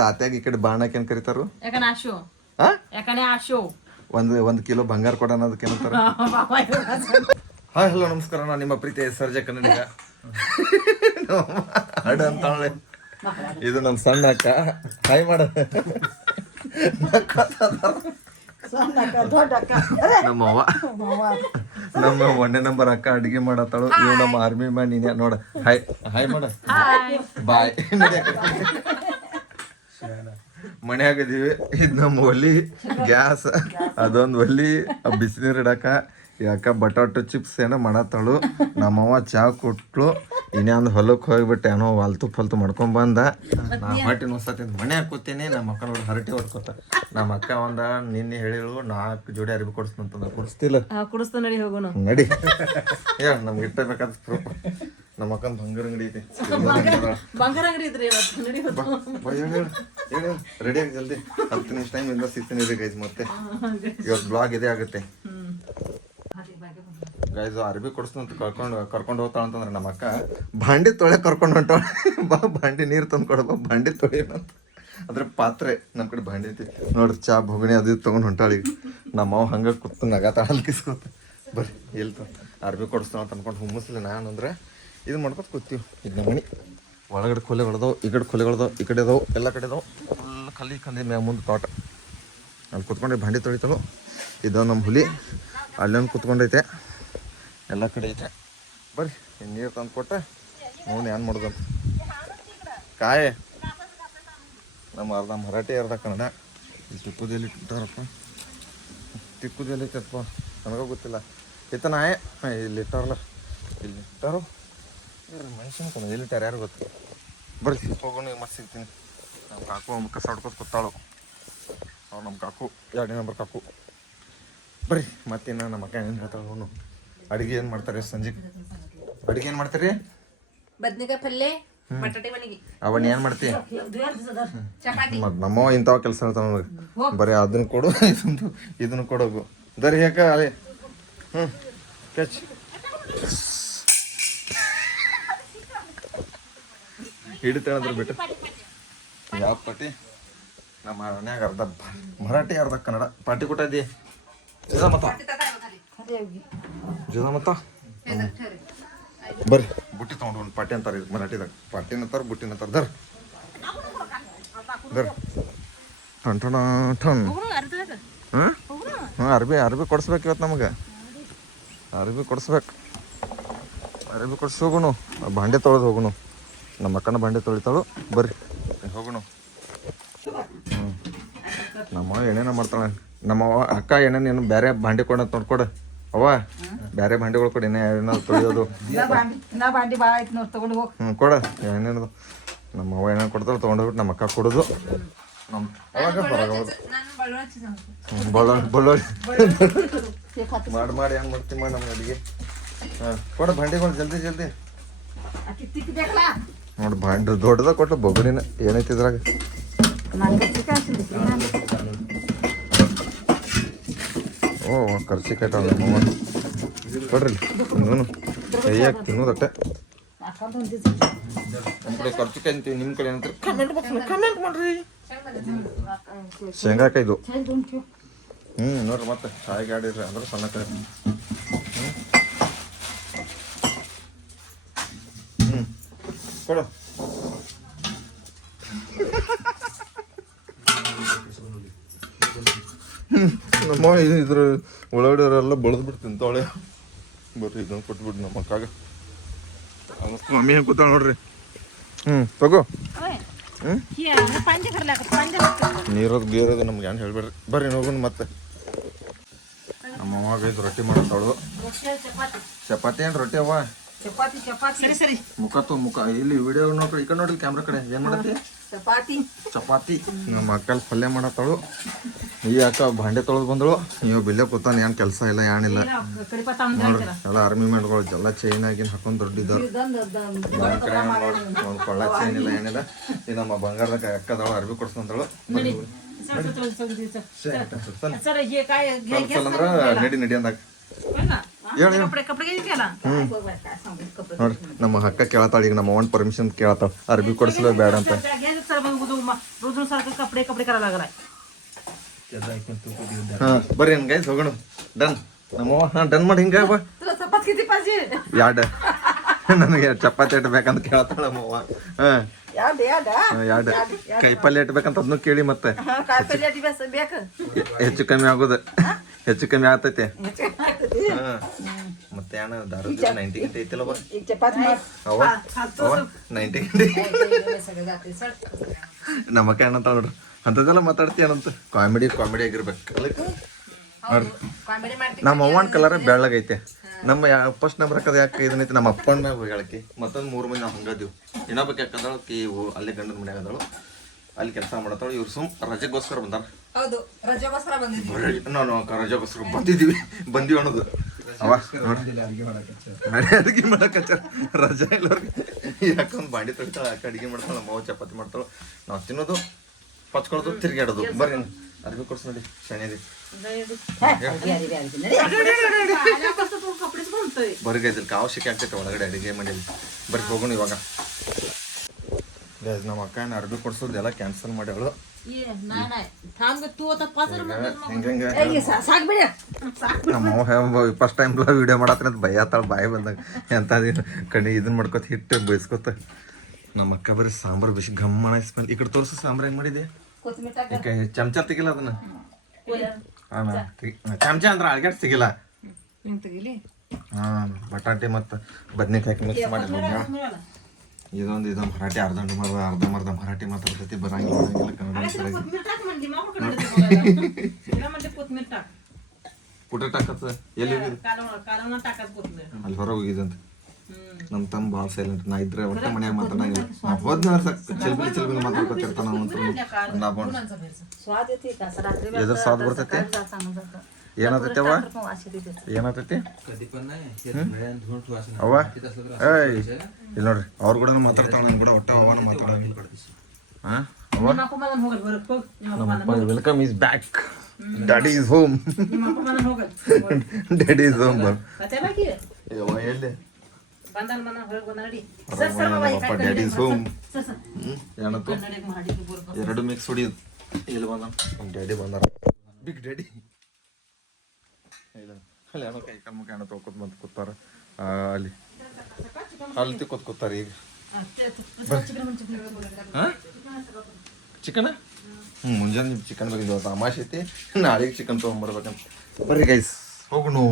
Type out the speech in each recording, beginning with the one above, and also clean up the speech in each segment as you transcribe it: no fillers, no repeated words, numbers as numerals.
ತಾತ್ಯಾಗ ಈ ಕಡೆ ಬಾಣಕ್ಕೆ ಏನ್ ಕರಿತಾರು ಆಶೋ ಒಂದ್ ಕಿಲೋ ಬಂಗಾರ ಕೊಡೋಣ ಅದಕ್ಕೆ ಏನಂತಾರ ಹಾಯ್ ಹಲೋ ನಮಸ್ಕಾರ ನಾನು ನಿಮ್ಮ ಪ್ರೀತಿಯ ಸರ್ಜಾ ಕನ್ನಡಿಗ ಹಾಡು ಅಂತಾಳೆ ಇದು ನನ್ನ ಸಣ್ಣ ಅಕ್ಕ ಹಾಯ್ ಮಾಡ ನಮ್ಮವ್ವ ನಮ್ಮ 1ನೇ ನಂಬರ್ ಅಕ್ಕ ಅಡಿಗೆ ಮಾಡತ್ತಾಳು ಇವ್ ನಮ್ಮ ಆರ್ಮಿ ಮ್ಯಾನ್ ನೀನೆ ನೋಡ ಹಾಯ್ ಹಾಯ್ ಮಾಡ ಬಾಯ್ ಮನ್ಯಾಗದೀವಿ ಇದು ನಮ್ಮ ಒಲಿ ಗ್ಯಾಸ್ ಅದೊಂದು ಒಲಿ ಬಿಸಿನೀರು ಇಡಾಕ ಯಾಕ ಬಟಾಟೊ ಚಿಪ್ಸ್ ಏನೋ ಮಾಡತ್ತಾಳು ನಮ್ಮವ್ವ ಚಾ ಕೊಟ್ಲು ಇನ್ನೊಂದು ಹೊಲಕ್ಕೆ ಹೋಗ್ಬಿಟ್ಟು ಏನೋ ಹೊಲ್ತು ಮಾಡ್ಕೊಂಡ್ ಬಂದ ನಾ ಹೊಟ್ಟೆ ನುಸ್ಸತ್ತಿದ್ ಮನೆ ಹಾಕೋತೀನಿ ನಮ್ಮ ಅಕ್ಕ ನೋಡಿ ಹರಟಿ ಹೊಡ್ಕೊತ ನಮ್ಮ ಅಕ್ಕ ನಿನ್ನೆ ಹೇಳಿಳು 4 ಜೋಡಿ ಅರಿವಿ ಕೊಡಿಸ್ತಂತಂದ ಕೊಡಿಸ್ತಿಲ್ಲ ನಡಿ ಹೇಳ ನಮ್ಗೆ ಇಟ್ಟಬೇಕಾದ ಪ್ರೂಫ್ ನಮ್ಮ ಅಕ್ಕನ ಬಂಗಾರ ಅಂಗಡಿ ಐತಿ ರೆಡಿ ಆಗಿ ಜಲ್ದಿ 10 ನಿಮಿಷ ಟೈಮ್ ಇಂದ ಸಿಗ್ತೀನಿ ರೀ ಗೈಸ್ ಮತ್ತೆ ಇವತ್ತು ಬ್ಲಾಗ್ ಇದೇ ಆಗುತ್ತೆ ಗೈಸ್ ಅರ್ಬಿ ಕೊಡಿಸ್ತಂತ ಕರ್ಕೊಂಡು ಹೋಗ್ತಾಳ ಅಂತಂದ್ರೆ ನಮ್ಮ ಅಕ್ಕ ಭಾಂಡಿ ತೊಳೆ ಕರ್ಕೊಂಡು ಹೊಂಟಾಳ ಬಾ ಭಾಂಡಿ ನೀರು ತಂದು ಕೊಡಬ ಭಾಂಡಿ ತೊಳೆಯಂತ ಅದ್ರ ಪಾತ್ರೆ ನಮ್ಮ ಕಡೆ ಭಾಂಡಿ ಐತಿ ನೋಡ್ರಿ ಚಾ ಬೊಗಣಿ ಅದು ತೊಗೊಂಡು ಹೊಂಟಾಳಿ ನಮ್ಮವ್ ಹಂಗೆ ಕೂತು ನಗಾತಾಳ ಅಲ್ಕಿಸ್ಕೊತ ಬರ್ರಿ ಎಲ್ತ ಅರ್ಬಿ ಕೊಡಿಸ್ತಾವ ಅಂತ ಅನ್ಕೊಂಡು ಹುಮ್ಮಸ್ಲಿ ನಾನು ಅಂದ್ರೆ ಇದು ಮಾಡ್ಕೊತ ಕೂತೀವಿ ಇದು ನಮ್ಮ ಮನೆ ಒಳಗಡೆ ಕೊಲೆಗಳದಾವು ಈ ಕಡೆ ಕೊಲೆಗಳದಾವು ಈ ಕಡೆ ಅದಾವು ಎಲ್ಲ ಕಡೆ ಅದಾವು ಫುಲ್ ಖಾಲಿ ಕಂದಿ ಮ್ಯಾ ಮುಂದೆ ತೋಟ ಅಲ್ಲಿ ಕುತ್ಕೊಂಡು ಭಾಂಡಿ ತೊಳಿತಾಳು ಇದು ನಮ್ಮ ಹುಲಿ ಅಲ್ಲೊಂದು ಕುತ್ಕೊಂಡೈತೆ ಎಲ್ಲ ಕಡೆ ಐತೆ ಬರ್ರಿ ನೀರು ತಂದು ಕೊಟ್ಟೆ ನೋಡಿ ಏನು ಮಾಡೋದಂತ ಕಾಯೆ ನಮ್ಮ ಅರ್ಧ ಮರಾಠಿ ಅರ್ಧ ಕನ್ನಡ ಇಲ್ಲಿ ತಿಕ್ಕುದಲ್ಲಿ ಇಟ್ಟಾರಪ್ಪ ತಿಕ್ಕುದಲ್ಲಿ ಐತಪ್ಪ ನನಗೂ ಗೊತ್ತಿಲ್ಲ ಇತ್ತ ನಾಯೇ ಇಲ್ಲಿ ಇಟ್ಟಾರಲ್ಲ ಇಲ್ಲಿ ಇಟ್ಟಾರು ಮನುಷ್ಯನ ಕೊಡ ಎಲ್ಲಿ ಇಟ್ಟಾರ ಯಾರು ಗೊತ್ತು ಬರ್ರಿ ಹೋಗೋಣ ಮತ್ತೆ ಸಿಗ್ತೀನಿ ನಮ್ಮ ಕಾಕು ಕಸ ಹೊಡ್ಕೊತ ಕೂತಾಳು ಅವ್ರು ನಮ್ಮ ಕಾಕು 2ನೇ ನಂಬರ್ ಕಾಕು ಬರ್ರಿ ಮತ್ತಿನ್ನ ನಮ್ಮ ಅಕ್ಕ ಏನು ಹೇಳ್ತಾಳೆ ಅವನು ಅಡುಗೆ ಏನು ಮಾಡ್ತಾರೆ ಸಂಜೆಗೆ ಅಡುಗೆ ಏನು ಮಾಡ್ತೀರಿ ಬದ್ನಿಕಾಯಿ ಪಲ್ಯ ಬಟಾಟೆ ಒಣಗಿ ಅವನ್ ಏನು ಮಾಡ್ತಿ ಮತ್ತು ನಮ್ಮವ ಇಂಥವ ಕೆಲಸ ಹೇಳ್ತಾವ ನೋಡಿ ಬರೀ ಅದನ್ನು ಕೊಡು ಇದನ್ನು ಕೊಡೋಗು ದರಿ ಯಾಕ ಅದೇ ಕೆಚ್ ಹಿಡಿತೇಳಂದ್ರೆ ಬಿಟ್ಟು ಯಾವ ಪಾಟಿ ನಮ್ಮ ಮನ್ಯಾಗ ಅರ್ಧ ಮರಾಠಿ ಅರ್ಧ ಕನ್ನಡ ಪಾಟಿ ಕೊಟ್ಟಿದ್ದೀ ಮತ್ತ ಬರ್ರಿ ಬುಟ್ಟಿ ತಗೊಂಡು ಒಂದು ಪಾಟಿ ಅಂತಾರೆ ಇದು ಮರಾಠಿದಾಗ ಪಾಟಿನ ಅಂತಾರೆ ಬುಟ್ಟಿನ ಅಂತಾರೆ ದರ್ ಟನ್ ಟಣ ಟನ್ ಹಾಂ ಅರ್ಬಿ ಕೊಡಿಸ್ಬೇಕು ಇವತ್ತು ನಮಗೆ ಅರ್ಬಿ ಕೊಡಿಸ್ಬೇಕು ಅರ್ಬಿ ಕೊಡ್ಸಿ ಹೋಗುಣು ಭಾಂಡೆ ತೊಳೆದು ಹೋಗುಣು ನಮ್ಮ ಅಕ್ಕನ ಭಾಂಡೆ ತೊಳಿತಾಳು ಬರ್ರಿ ಹೋಗುಣು ನಮ್ಮ ಏನೇನೋ ಮಾಡ್ತಾಳೆ ನಮ್ಮ ಅಕ್ಕ ಏನೇನು ಬೇರೆ ಭಾಂಡಿ ಕೊಡಂತ ನೋಡ್ಕೊಡ ಅವ್ವ ಬೇರೆ ಭಾಂಡಿಗಳು ಕೊಡಿ ಏನಾದ್ರು ತೊಳೆಯೋದು ಕೊಡ ಏನೇನದು ನಮ್ಮ ಅವ್ವ ಏನೇನು ಕೊಡ್ತಾಳೆ ತೊಗೊಂಡೋಗ್ಬಿಟ್ಟು ನಮ್ಮ ಅಕ್ಕ ಕೊಡೋದು ನಮ್ಮ ಅವಾಗ ಹೊರಗೋದು ಬಳ್ಳೊಳ್ಳಿ ಮಾಡಿ ಏನು ಮಾಡ್ತೀವಿ ಮಾಡಿ ನಮ್ಗೆ ಅಡಿಗೆ ಹಾಂ ಕೊಡ ಭಾಂಡಿಗಳು ಜಲ್ದಿ ನೋಡಿ ಭಾಂಡಿ ದೊಡ್ಡದಾಗ ಕೊಟ್ಟು ಬೊಬ್ಬಡಿನ ಏನೈತಿ ಇದ್ರಾಗ ಓ ಕರ್ಚಿಕಾಯಿ ನಮ್ಮವ್ವ ಕೊಡ್ರಿ ತಿನ್ನೋನು ಕೈಯಾಗಿ ತಿನ್ನೋದಟ್ಟೆ ನಮ್ಮ ಕಡೆ ಕರ್ಚಿಕಾಯಿ ಅಂತೀವಿ ನಿಮ್ಮ ಕಡೆ ಏನಂತಾರೆ ಕಮೆಂಟ್ ಮಾಡ್ರಿ ಶೇಂಗಾಕಾಯ್ದು ನೋಡ್ರಿ ಮತ್ತೆ ಚಾಯ್ಗೆ ಆಡಿರ್ರಿ ಅಂದ್ರೆ ಸಣ್ಣ ಕಡೆ ಕೊಡು ನಮ್ಮ ಇದ್ರ ಒಳಗಡೆಯವರೆಲ್ಲ ಬೆಳೆದು ಬಿಟ್ಟು ತಿಂತಾವಳೆ ಬರ್ರಿ ಇದನ್ನು ಕೊಟ್ಬಿಟ್ಟು ನಮ್ಮ ಅಕ್ಕಾಗ ಮಮ್ಮಿ ಹೆಂಗೆ ಕೂತಾಳ ನೋಡ್ರಿ ತಗೋ ನೀರೋದು ಗೀರೋದು ನಮ್ಗೆ ಏನು ಹೇಳ್ಬೇಡ್ರಿ ಬರ್ರಿ ಹೋಗೋಣ ಮತ್ತೆ ನಮ್ಮ ಅವಾಗ ಇದು ರೊಟ್ಟಿ ಮಾಡತ್ತಾಳು ಚಪಾತಿ ಏನು ರೊಟ್ಟಿ ಅವ್ವ ಮುಖ ಇಲ್ಲಿ ವಿಡಿಯೋ ನೋಡ್ರಿ ಈ ಕಡೆ ನೋಡ್ರಿ ಕ್ಯಾಮ್ರಾ ಕಡೆ ಏನು ಮಾಡತ್ತಿ ಚಪಾತಿ ನಮ್ಮ ಅಕ್ಕಲ್ಲಿ ಪಲ್ಯ ಮಾಡತ್ತಾಳು ಈ ಅಕ್ಕ ಭಾಂಡೆ ತೊಳೆದು ಬಂದಳು ನೀವು ಬಿಲ್ಲೆ ಕೂತಾನೆ ಏನು ಕೆಲಸ ಇಲ್ಲ ಏನಿಲ್ಲ ನೋಡ್ರಿ ಎಲ್ಲ ಆರ್ಮಿ ಮ್ಯಾನ್ಗಳು ಎಲ್ಲ ಚೈನ್ ಆಗಿನ ಹಾಕೊಂಡು ದೊಡ್ಡಿದ್ದವ್ರು ನಮ್ಮ ಕಡೆ ಒಂದು ಕೊಳ್ಳ ಚೈನ್ ಇಲ್ಲ ಏನಿಲ್ಲ ಈ ನಮ್ಮ ಬಂಗಾರದಾಗ ಅಕ್ಕದವಳು ಅರ್ಬಿ ಕೊಡ್ಸ್ಕೊಂಡಳು ಅಂದ್ರೆ ನಡಿ ಅಂದಾಗ ಹೇಳಿ ನೋಡ್ರಿ ನಮ್ಮ ಅಕ್ಕ ಕೇಳತ್ತಾಳ ಈಗ ನಮ್ಮ ಅವನ್ ಪರ್ಮಿಷನ್ ಕೇಳತ್ತಾಳ ಅರ್ಬಿ ಕೊಡಿಸ್ಲೇ ಬೇಡ ಅಂತ रोज कपडे कपडे करायला लागलाय. ಹಾ ಬರ್ರಿ ಏನ್ ಗೈಸ್ ಹೋಗೋಣ. ಡನ್ ನಮ್ಮವ್ವ ಹಾ ಡನ್ ಮಾಡಿ ಹಿಂಗ ಬಾ तुला चपात किती पाहिजे? ಯಾಡ ನನಗೆ ಚಪಾತಿ ಇಟ್ಬೇಕಂತ ಕೇಳತ್ತಾಳ ನಮ್ಮವ್ವ. ಹಾ याद याद ಯಾಡ ಕೈ ಪಲ್ಯ ಇಟ್ಬೇಕಂತ ಅದನ್ನು ಕೇಳಿ ಮತ್ತೆ काय पहिले बेस बेक ಹೆಚ್ಚು ಕಮ್ಮಿ ಆಗೋದು ಹೆಚ್ಚು ಕಮ್ಮಿ ಆಗ್ತೈತೆ. ಹಾ ಮತ್ತೆ ಏನ ದಾರು 90 ಗಂಟೆ ಐತಿಲ್ಲ ಬಾ एक चपाती ಅವ್ವ ಅವ್ವ 90 ಗಂಟೆ सगळं जाते सर ನಮ್ಮ ಅಕ್ಕ ಏನಂತ ನೋಡ್ರಿ ಅಂಥದ್ದೆಲ್ಲ ಮಾತಾಡ್ತೀಯನಂತ ಕಾಮಿಡಿ ಆಗಿರ್ಬೇಕು. ಹೌದು ಕಾಮಿಡಿ ಮಾಡ್ತೀನಿ. ನಮ್ಮ ಅವ್ವನ ಕಲರ್ ಬೆಳ್ಳಗೈತೆ. ನಮ್ಮ ಫಸ್ಟ್ ನಂಬರ್ ಹಾಕದ ಯಾಕೆ ಇದನ್ನೈತಿ ನಮ್ಮ ಅಪ್ಪನ ಹೇಳಕ್ಕೆ ಮತ್ತೊಂದು 3 ಮಂದಿ ನಾವು ಹಂಗದೀವಿ. ಇನ್ನೊಬ್ಬಕ್ಕೆ ಹಾಕದಳು ಕಿ ಅಲ್ಲೇ ಗಂಡನ ಮನೆ ಆಗದಳು ಅಲ್ಲಿ ಕೆಲಸ ಮಾಡತ್ತಾಳು. ಇವ್ರು ರಜೆಗೋಸ್ಕರ ಬಂದಾರ. ಹೌದು ರಜೆಗೋಸ್ಕರ ಬಂದಿದ್ವಿ ನಾನು ರಜೆಗೋಸ್ಕರ ಬಂದೀವಿ ಅನ್ನೋದು ಅವ ಅಡಿಗೆ ಮಾಡಕತ್ತಾರ ರಜೆ ಎಲ್ಲರಿಗೆ ಯಾಕೊಂದು ಬಾಂಡಿ ತೊಳಿತಾಳೆ ಯಾಕೆ ಅಡಿಗೆ ಮಾಡ್ತಾಳೆ. ನಮ್ಮ ಅವ್ವ ಚಪಾತಿ ಮಾಡ್ತಾಳು ನಾವು ತಿನ್ನೋದು ಪಚ್ಕೊಳ್ಳೋದು ತಿರ್ಗಾಡೋದು. ಬರ್ರಿ ಅರ್ಬಿ ಕೊಡ್ಸ್ ನೋಡಿ ಶನಿದಿ कपडेच म्हणतोय. ಬರಿಗೈದಿಲ್ಲ ಅವಶ್ಯಕ ಆಗ್ತೈತೆ ಒಳಗಡೆ ಅಡಿಗೆ ಮಾಡಿ. ಬರ್ರಿ ಹೋಗೋಣ ಇವಾಗ. ನಮ್ಮ ಅಕ್ಕ ಅರ್ಬಿ ಕೊಡ್ಸೋದು ಎಲ್ಲ ಕ್ಯಾನ್ಸಲ್ ಮಾಡ್ಯಾಳು. नाही थांब तू आता पाच ಹಿಂಗೆ साग बिड्या ನಮ್ಮ ಅವ್ವ ಫಸ್ಟ್ ಟೈಮ್ ವಿಡಿಯೋ ಮಾಡತ್ತೀನಿ ಅಂತ ಭಯತ್ತಾಳ ಬಾಯಿ ಬಂದಾಗ ಎಂಥದ್ದು ಕಣ್ಣಿ ಇದನ್ನ ಮಾಡ್ಕೊತ ಹಿಟ್ಟು ಬಯಸ್ಕೊತ. ನಮ್ಮ ಅಕ್ಕ ಬರೀ ಸಾಂಬಾರು ಬಿಸಿ ಗಮ್ಮಣ ಬಂದು ಈ ಕಡೆ ತೋರಿಸು ಸಾಂಬಾರು ಹೆಂಗೆ ಮಾಡಿದೆ. कोथिंबीर टाक. ಈಗ ಚಮಚ ತೆಗಿಲ್ಲ ಅದನ್ನ ಚಮಚ ಅಂದ್ರೆ ಅಳ್ಗಾಡ್ ಸಿಗಿಲ್ಲ. ಹಾಂ ಬಟಾಟೆ ಮತ್ತು ಬದ್ನೆಕಾಯಿ ಮಿಕ್ಸ್ ಮಾಡಿ ಇದೊಂದು ಮರಾಠಿ ಅರ್ಧ ಮರಾಠಿ ಮಾತಾಡ್ತೈತಿ ಬರಂಗಿಲ್ಲ ಕನ್ನಡ कोथिंबीर टाक म्हणजे कोथिंबीर टाक. ಪುಟ ಟಾಕತ್ತ ಎಲ್ಲಿ ಹೋಗಿದ್ದು कालवण टाकत कोथिंबीर. ಅಲ್ಲಿ ಹೊರ ಹೋಗಿದಂತ. ನಮ್ಮ ತಮ್ಮ ಭಾಳ ಸೈಲೆಂಟ್. ನಾ ಇದ್ರೆ ಒಟ್ಟೆ ಮನ್ಯಾಗ ಮಾತಾಡಂಗಿಲ್ಲ. ನಾ ಹೋದ್ನ ಚಿಲ್ಬಿಲಿ ಮಾತಾಡ್ಕೊತಿರ್ತಾನ ನಾವ್ स्वाद येते का असं रात्री ಎದ್ರ ಸ್ವಾದ ಬರ್ತೈತೆ ಏನಾತೈತೆ ಅವ್ವ ಏನಾತೈತಿ ಅವ್ವ ಏಯ್ ಇಲ್ಲಿ ನೋಡ್ರಿ ಅವ್ರ ಕೂಡ ಮಾತಾಡ್ತಾಳ ನನ್ ಕೂಡ ಒಟ್ಟ ಅವನ ಮಾತಾಡಂಗಿಲ್ಲ. ಹಾಂ ಅವ್ವ ನಿಮ್ಮ ಅಪ್ಪ ಮಗನ್ ಹೋಗಲ್ ಬರಕ್ ಹೋಗ್. ನಮ್ಮಪ್ಪ welcome is back. Daddy is home. ನಿಮ್ಮ ಅಪ್ಪ ಮಗನ್ ಹೋಗಲ್ ಡ್ಯಾಡಿ ಈಸ್ ಹೋಮ್ ಬರ್ ಕತೆ ಬಾಕಿ ಅವ್ವ ಎಲ್ಲಿ ಬಂದಲ್ ಮನ ಹೊರಗೆ ಬಂದಡಿ ನಮ್ಮಪ್ಪ ಡ್ಯಾಡಿ ಈಸ್ ಹೋಮ್. ಏನತ್ತು ಕನ್ನಡಿಗೆ ಮಾಡಿ ಬರ್ಬೇಕು. ಎರಡು ಮಿಕ್ಸ್ ಹೊಡಿಯೋದು. ಇಲ್ಲಿ ಬಂದ ನಮ್ಮ ಡ್ಯಾಡಿ ಬಂದಾರ ಬಿಗ್ ಡ್ಯಾಡಿ. ಇಲ್ಲ ಅಲ್ಲಿ ಏನೋ ಕೈ ಕಾಲು ಮುಖ ಏನೋ ತೊಳ್ಕೊತ ಬಂದು ಕೂತಾರ ಅಲ್ಲಿ ಅಲ್ಲಿ ಕೂತ್ಕೋತಾರ ಈಗ. ಹಾಂ ಚಿಕನ್ ಮುಂಜಾನೆ ನೀವು ಚಿಕನ್ ಬಂದಿದ್ದು ತಮಾಷೆ ಐತಿ. ನಾಳೆಗೆ ಚಿಕನ್ ತೊಗೊಂಬರ್ಬೇಕಂತ. ಬರ್ರಿ ಗೈಸ್ ಹೋಗುಣು.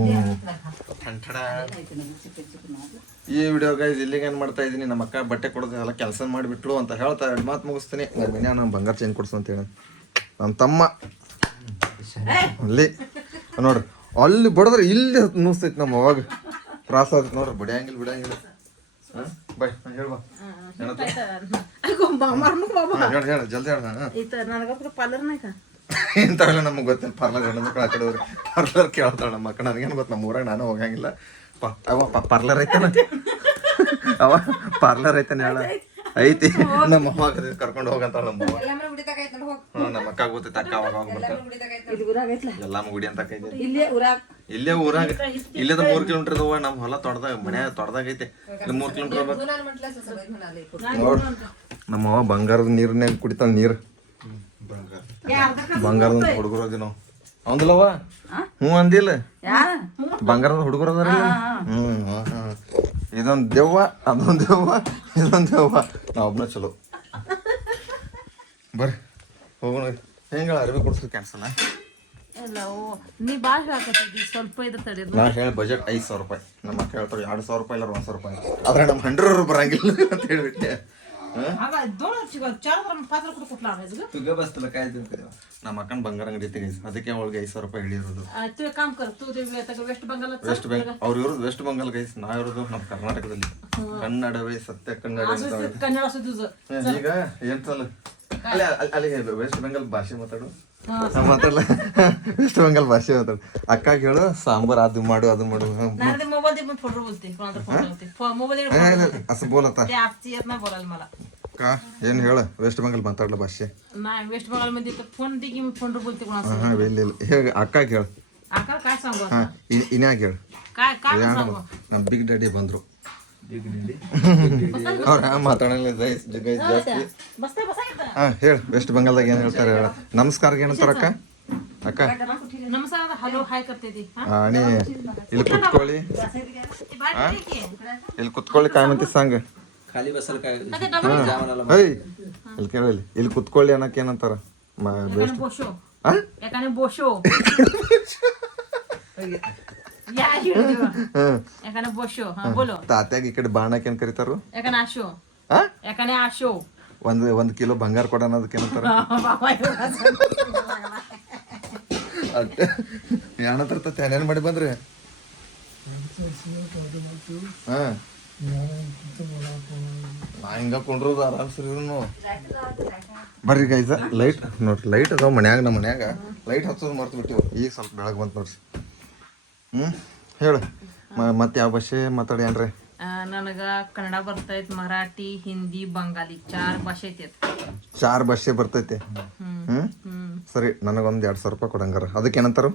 ಈ ವಿಡಿಯೋ ಗೈಸ್ ಇಲ್ಲಿಗೆ ಏನು ಮಾಡ್ತಾ ಇದ್ದೀನಿ. ನಮ್ಮ ಅಕ್ಕ ಬಟ್ಟೆ ಕೊಡೋದು ಎಲ್ಲ ಕೆಲಸ ಮಾಡಿಬಿಟ್ಲು ಅಂತ ಹೇಳ್ತಾ 2 ಮಾತು ಮುಗಿಸ್ತೀನಿ. ನನ್ನ ಮನೆ ನಾನು ಬಂಗಾರ ಚೇಂಜ್ ಕೊಡ್ಸು ಅಂತ ಹೇಳಿ ನನ್ನ ತಮ್ಮ ಅಲ್ಲಿ ನೋಡ್ರಿ ಅಲ್ಲಿ ಬಡದ್ರೆ ಇಲ್ಲಿ ನುಸ್ತೈತಿ ನಮ್ಮ ಅವಾಗ ತ್ರಾಸ ಆಗ್ತೈತಿ ನೋಡ್ರಿ. ಬಿಡಂಗಿಲ್ಲ ಹಾಂ ಬಾಯ್ ಹೇಳ್ಬಾ ಹೇಳ ಜಲ್ದಿ ಹೇಳ. ನನಗ ಪಾರ್ಲರ್ ನಾಯ್ಕ ಇಂಥವೆಲ್ಲ ನಮಗೆ ಗೊತ್ತಿಲ್ಲ. ಪಾರ್ಲರ್ ಹೆಣ್ಣು ಮಕ್ಳು ಆ ಕಡೆ ಹೋಗ್ರಿ ಪಾರ್ಲರ್ ಕೇಳ್ತಾಳೆ ನಮ್ಮ ಅಕ್ಕ. ನನಗೇನು ಗೊತ್ತು ನಮ್ಮ ಊರಾಗ ನಾನು ಹೋಗಂಗಿಲ್ಲ. ಪಾರ್ಲರ್ ಐತನ ಅವ ಪಾರ್ಲರ್ ಐತನ ಹೇಳ ಐತಿ. ನಮ್ಮ ಅಮ್ಮ ಕರ್ಕೊಂಡು ಹೋಗಂತಾಳ ನಮ್ಮ ಅವ್ವ. ಎಲ್ಲ ಗುಡಿದಾಗ ಐತ್ ನೋಡಿ ಹೋಗ್ ಹ್ಞೂ ನಮ್ಮ ಅಕ್ಕ ಗೊತ್ತೈತೆ ಅಕ್ಕ ಅವಾಗ ಬರ್ತಾಳೆ. ಗುಡಿದಾಗ ಐತ್ ಇದು ಊರಾಗ ಐತ್ಲ ಎಲ್ಲ ಗುಡಿ ಅಂತ ಕೈದೆ ಇಲ್ಲೇ ಊರಾಗ ಇಲ್ಲೇ ಊರಾಗ ಇಲ್ಲದ 3 ಕಿಲೋಮೀಟರ್ ಅದಾವ. ನಮ್ಮ ಹೊಲ ತೊಡ್ದಾಗ ಮನೆ ತೊಡ್ದಾಗ ಐತೆ. ಇಲ್ಲಿ 3 ಕಿಲೋಮೀಟರ್ ಹೋಗ್ಬೇಕು. ನಾನು म्हटलं सगळं घेऊन आले ನೋಡ್ರಿ ನಮ್ಮ ಅವ್ವ ಬಂಗಾರದ ನೀರ್ನ್ಯಾಗ ಕುಡಿತಾಳ ನೀರು. ಬಂಗಾರದ ಹುಡುಗರು ಅದಿ ನಾವು ಅವಂದಿಲ್ಲವ. ಹ್ಞೂ ಅಂದಿಲ್ಲ ಬಂಗಾರದ ಹುಡುಗರು ಅದಾರಲ್ಲ. ಇದೊಂದು ದೆವ್ವ ಅದೊಂದು ದೆವ್ವ ನಾವು ಒಬ್ಬನ ಚಲೋ. ಬರ್ರಿ ಹೋಗೋಣ. ಹೆಂಗ ಅರ್ಬಿ ಕೊಡ್ಸೋದು ಕ್ಯಾನ್ಸಲ್. ಇಲ್ಲ ನೀ ಭಾಳ ಹಾಕತ್ತಿದ್ದಿ ಸ್ವಲ್ಪ ಇದ್ರ ತಡಿ. ನಾ ಹೇಳಿ ಬಜೆಟ್ 5,000 ರೂಪಾಯಿ. ನಮ್ಮ ಅಕ್ಕ ಹೇಳ್ತಾರೆ 2,000 ರೂಪಾಯಿ ಇಲ್ಲ 1,000 ರೂಪಾಯಿ. ಆದ್ರೆ ನಮ್ಮ 100 ಬರಂಗಿಲ್ಲ ಅಂತ ಹೇಳ್ಬಿಟ್ಟೆ. कुठला आणायचं ग? तुझं बसलं काय ನಮ್ಮ ಅಕ್ಕನ ಬಂಗಾರ ಅಂಗಡಿ ತೆಗೀಸ್ ಅದಕ್ಕೆ ಅವಳಿಗೆ 5,000 ರೂಪಾಯಿ ಹಿಡಿಯೋದು. तू एक काम कर तू ते ವೆಸ್ಟ್ ಬಂಗಾಳ ವೆಸ್ಟ್ ಬೆಂಗಾಲ್ ಅವ್ರು ಇರೋದು ವೆಸ್ಟ್ ಬೆಂಗಾಲ್ ಗೈಸ್. ನಾ ಇರೋದು ನಮ್ಮ ಕರ್ನಾಟಕದಲ್ಲಿ. ಕನ್ನಡವೇ ಸತ್ಯ ಕನ್ನಡ ಅಂತ ಇದೆ. ಕನ್ನಡ असं तुझं ಈಗ ಎಂತಲ್ಲ ಅಲ್ಲಿ ವೆಸ್ಟ್ ಬೆಂಗಾಲ್ ಭಾಷೆ ಮಾತಾಡು. ಮಾತಾಡಲ್ಲ ವೆಸ್ಟ್ ಬೆಂಗಾಲ್ ಭಾಷೆ ಮಾತಾಡು. ಅಕ್ಕಾಗ ಹೇಳು ಸಾಂಬಾರ್ ಅದು ಮಾಡು नाही ते मोबाईल दे पण फोटो बोलते कोणाचा फोन होते मोबाईल असं बोलता ते ऍपची येत नाही बोलायला मला का ಏನು ಹೇಳು ವೆಸ್ಟ್ ಬೆಂಗಾಲ್ ಮಾತಾಡಲ್ಲ ಭಾಷೆ. नाही वेस्ट बंगाल मध्ये तर फोन दे की मी फोनवर बोलते कोणाचं. ಹಾಂ ಇಲ್ಲ ಹೇಗೆ ಅಕ್ಕಾಗ ಹೇಳು. आकार काय सांगू ಹಾಂ ಇನ್ಯಾಗ ಹೇಳು. काय काय सांगू ನಮ್ಮ ಬಿಗ್ ಡ್ಯಾಡಿ ಬಂದರು. ಅವ್ರ ಮಾತಾಡಲ್ಲ ಜಾಸ್ತಿ. ಬಸ್ತೆ ಬಸಾಗಿತ್ತ ಹಾ ಹೇಳು ವೆಸ್ಟ್ ಬೆಂಗಾಲ್ದಾಗ ಏನ್ ಹೇಳ್ತಾರೆ ಹೇಳ. ನಮಸ್ಕಾರಕ್ಕೆ ಏನಂತಾರ ಅಕ್ಕ? ಅಕ್ಕ ನಮಸ್ಕಾರ ಹಲೋ ಹಾಯ್ ಕರ್ತೈತಿ ಅಣಿ ಇಲ್ಲಿ ಕುತ್ಕೊಳ್ಳಿ, ಇಲ್ಲಿ ಕುತ್ಕೊಳ್ಳಿ ಕಾಯಮಂತಿ ಸಂಘ. ಖಾಲಿ ಬಸ್ಸಲ್ಲಿ ಹೇಯ್ ಇಲ್ಲಿ ಕೇಳಿ, ಇಲ್ಲಿ ಕುತ್ಕೊಳ್ಳಿ ಅನ್ನಕ್ಕೆ ಏನಂತಾರ? ಬೆಸ್ಟ್ ಬೋಶೋ ಹಾ ಯಾಕಂದ್ರೆ ಬೋಶೋ ಯಾ ಹೇಳಿದಿವ ಯಾಕಂದ್ರೆ ಬೋಶೋ ಹಾ ಬೋಲೋ ತಾತ್ಯಾಗ ಈ ಕಡೆ ಬಾಣಕ್ಕೆ ಏನ್ ಕರೀತಾರು? ಯಾಕಂದ್ರೆ ಆಶೋ ಹಾ ಯಾಕಂದ್ರೆ ಆಶೋ ಒಂದ್ ಕಿಲೋ ಬಂಗಾರ ಕೊಡ ಅನ್ನೋದಕ್ಕೆ ಏನಂತಾರ? ಯಾಣ ತರ್ತೈತೆ ಏನೇನ್ ಮಾಡಿ ಬಂದ್ರಿ? ಹಾ ನಾ ಹಿಂಗ ಕೊಂಡ್ರೋದು ಆರಾಮ್ಸರಿ ಇವ್ನು. ಬರ್ರಿ ಗೈಸ ಲೈಟ್ ನೋಡ್ರಿ, ಲೈಟ್ ಅದಾವ ಮನ್ಯಾಗ. ನಮ್ಮ ಮನ್ಯಾಗ ಲೈಟ್ ಹಚ್ಚೋದು ಮರ್ತು ಬಿಟ್ಟಿವಿ, ಈಗ ಸ್ವಲ್ಪ ಬೆಳಗ್ಗೆ ಬಂತು ನೋಡ್ರಿ. ಹೇಳು ಮತ್ತೆ ಯಾವ ಭಾಷೆ ಮಾತಾಡಿ ಏನ್ರಿ? ನನಗ ಕನ್ನಡ ಬರ್ತೈತ್, ಮರಾಠಿ, ಹಿಂದಿ, ಬಂಗಾಲಿ 4 ಭಾಷೆ ಐತಿ. 4 ಭಾಷೆ ಬರ್ತೈತೆ. ಸರಿ, ನನಗೊಂದು 2,000 ರೂಪಾಯಿ ಕೊಡಂಗಾರ. ಅದಕ್ಕೆ ಏನಂತಾರು?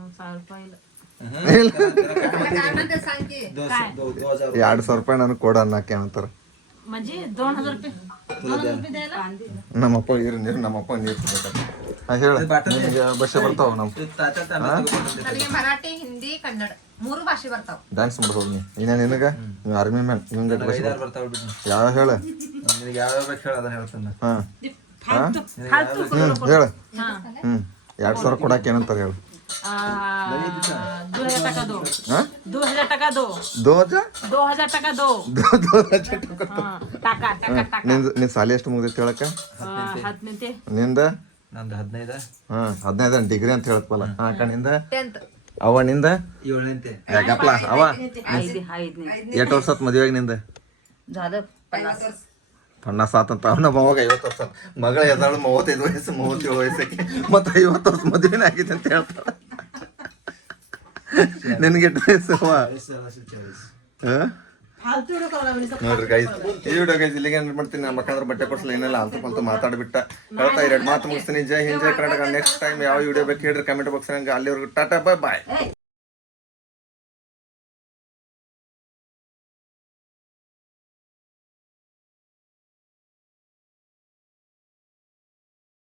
1,000 ರೂಪಾಯಿ ಇಲ್ಲ. 2,000 ರೂಪಾಯಿ ನನಗೆ ಕೊಡ ಅನ್ನಕ್ಕೆ ಏನಂತಾರ? म्हणजे 2,000 रुपये 2,000 रुपये द्यायला ನಮ್ಮಪ್ಪ ನಮ್ಮಪ್ಪ ನೀರು ಹೇಳ. ನಿನಗೆ ಭಾಷೆ ಬರ್ತಾವ? ನಮ್ಮ ನನಗೆ ಮರಾಠಿ, ಹಿಂದಿ, ಕನ್ನಡ 3 ಭಾಷೆ ಬರ್ತಾವ. ಡ್ಯಾನ್ಸ್ ಮಾಡ್ಬೋದು ನೀ. ಇನ್ನ ನಿನಗ ಆರ್ಮಿ ಮ್ಯಾನ್ ನಿಮ್ಗೆ ಭಾಷೆ ಬರ್ತಾವ ಬಿಡ್ರಿ. ಯಾವ ಹೇಳ? ನಿನಗೆ ಯಾವ ಬೇಕು ಹೇಳ ಅದನ್ನ ಹೇಳ್ತಾನೆ. ಹಾ फालतू फालतू ಹೇಳ. हा 2,000 ಕೊಡಕ್ಕೆ ಏನಂತಾರ ಹೇಳು? 2000 টাকা दो ಹಾ 2000 টাকা दो 2,000 টাকা दो हा टाका टाका टाका ನಿನ್ ಸಾಲಿ ಎಷ್ಟು ಮುಗ್ದೈತಿ ಹೇಳಕ್ಕ? 10 ನಿಂದ? ನಂದು 15 ಹಾ 15 ಡಿಗ್ರಿ ಅಂತ ಹೇಳತ್ಪಲ್ಲ. ಹಾ ಕಣ್ಣಿಂದ 10th ಅವ ನಿಂದ 7ನೇ ಯಾಕಪ್ಲ ಅವ 5 ಎಷ್ಟು ವರ್ಷ ಆತ್ ಮದುವೆಯಾಗಿ ನಿಂದ? झालं 50 ವರ್ಷ 50 ಆತಂತ. ಅವನ ಮವಾಗ 50 ವರ್ಷ, ಮಗಳ ಎದಾಳು 35 ವಯಸ್ಸು 37 ವಯಸ್ಸಕ್ಕೆ, ಮತ್ತೆ 50 ವರ್ಷ ಮದುವೆನೇ ಆಗಿದೆ ಅಂತ ಹೇಳ್ತಾಳ. ನಿನಗೆ ಎಷ್ಟು ವಯಸ್ಸು ಅವ? ಹಾ फालतू नको लावली ನೋಡ್ರಿ ಗೈಸ್, ಈ ವಿಡಿಯೋ ಗೈಸ್ ಇಲ್ಲಿಗೆ ಎಂಡ್ ಮಾಡ್ತೀನಿ. ನಮ್ಮ ಮಕ್ಕಂದ್ರೆ ಬಟ್ಟೆ ಕೊಡ್ಸಲ್ಲ, ಏನೆಲ್ಲ ಆಲ್ತು ಫಾಲ್ತು ಮಾತಾಡ್ಬಿಟ್ಟ. ಹೇಳ್ತಾ 2 ಮಾತು ಮುಗಿಸ್ತೀನಿ. ಜೈ ಹಿಂದ್ ಜೈ ಕರ್ನಾಟಕ. ನೆಕ್ಸ್ಟ್ ಟೈಮ್ ಯಾವ ವಿಡಿಯೋ ಬೇಕು ಹೇಳ್ರಿ ಕಮೆಂಟ್ ಬಾಕ್ಸ್. ಅಲ್ಲಿವರೆಗೂ ಟಾಟಾ ಬಾಯ್ ಬಾಯ್.